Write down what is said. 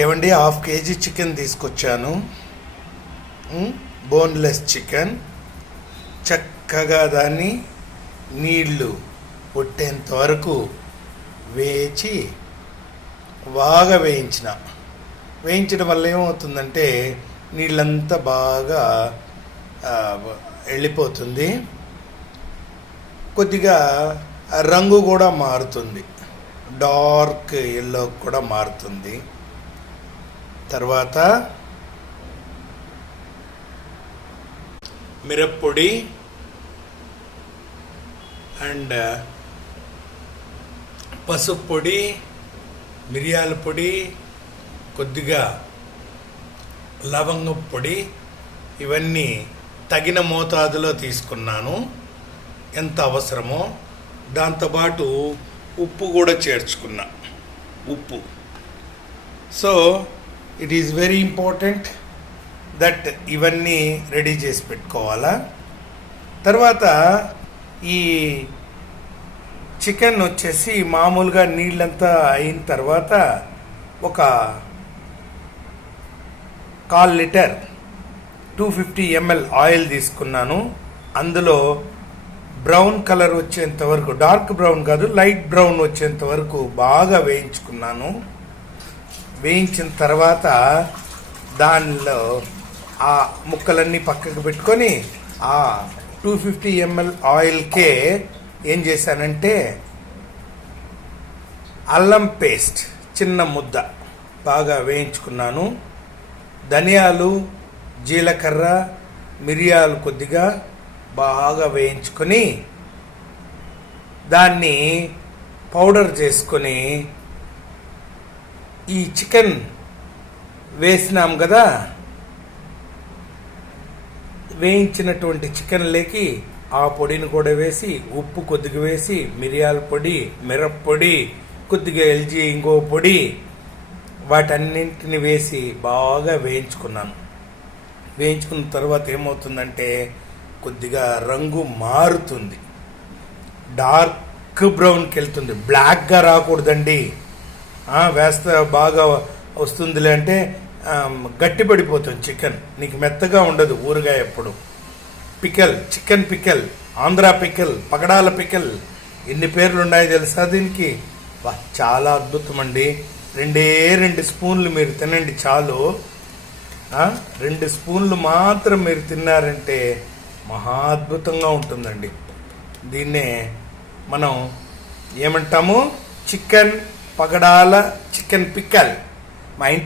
ఏమండి 1/2 kg chicken తీసుకొచ్చాను. Boneless chicken. చక్కగా దాన్ని నీళ్లు పొట్టేంత వరకు వేయించి బాగా వేయించడం వల్ల ఏమవుతుందంటే నీళ్ళంతా బాగా వెళ్ళిపోతుంది. కొద్దిగా రంగు కూడా మారుతుంది, డార్క్ ఎల్లో కూడా మారుతుంది. తర్వాత మిరప్పొడి అండ్ పసుపు పొడి, మిరియాల పొడి, కొద్దిగా లవంగం పొడి, ఇవన్నీ తగిన మోతాదులో తీసుకున్నాను, ఎంత అవసరమో. దాంతోపాటు ఉప్పు కూడా చేర్చుకున్నా, ఉప్పు. So it is very important that ఇవన్నీ రెడీ చేసి పెట్టుకోవాలా. తర్వాత ఈ చికెన్ వచ్చేసి మామూలుగా నీళ్ళంతా అయిన తర్వాత ఒక 1/4 లీటర్ 250 ml ఆయిల్ తీసుకున్నాను. అందులో బ్రౌన్ కలర్ వచ్చేంత వరకు, డార్క్ బ్రౌన్ కాదు, లైట్ బ్రౌన్ వచ్చేంత వరకు బాగా వేయించుకున్నాను. వేయించిన తర్వాత దానిలో ఆ ముక్కలన్నీ పక్కకు పెట్టుకొని ఆ 250 ml ఆయిల్కే ఏం చేశానంటే అల్లం పేస్ట్ చిన్న ముద్ద బాగా వేయించుకున్నాను. ధనియాలు, జీలకర్ర, మిరియాలు కొద్దిగా బాగా వేయించుకొని దాన్ని పౌడర్ చేసుకొని ఈ చికెన్ వేసినాం కదా, వేయించినటువంటి చికెన్లోకి ఆ పొడిని కూడా వేసి, ఉప్పు కొద్దిగా వేసి, మిరియాల పొడి, మిరప్పొడి, కొద్దిగా ఎల్జీ ఇంకో పొడి, వాటన్నింటిని వేసి బాగా వేయించుకున్నాను. వేయించుకున్న తర్వాత ఏమవుతుందంటే కొద్దిగా రంగు మారుతుంది, డార్క్ బ్రౌన్కి వెళ్తుంది, బ్లాక్గా రాకూడదండి. వేస్తే బాగా వస్తుందిలే అంటే గట్టి పడిపోతుంది చికెన్, నీకు మెత్తగా ఉండదు ఊరగాయ. ఎప్పుడు pickle, chicken pickle, Andhra pickle, పగడాల పికెల్, ఎన్ని పేర్లు ఉన్నాయో తెలుసా దీనికి. చాలా అద్భుతం అండి. 2 స్పూన్లు మీరు తినండి చాలు. 2 స్పూన్లు మాత్రం మీరు తిన్నారంటే మహా అద్భుతంగా ఉంటుందండి. దీన్నే మనం ఏమంటాము, చికెన్ పగడాల చికెన్ పిక్కల్. మా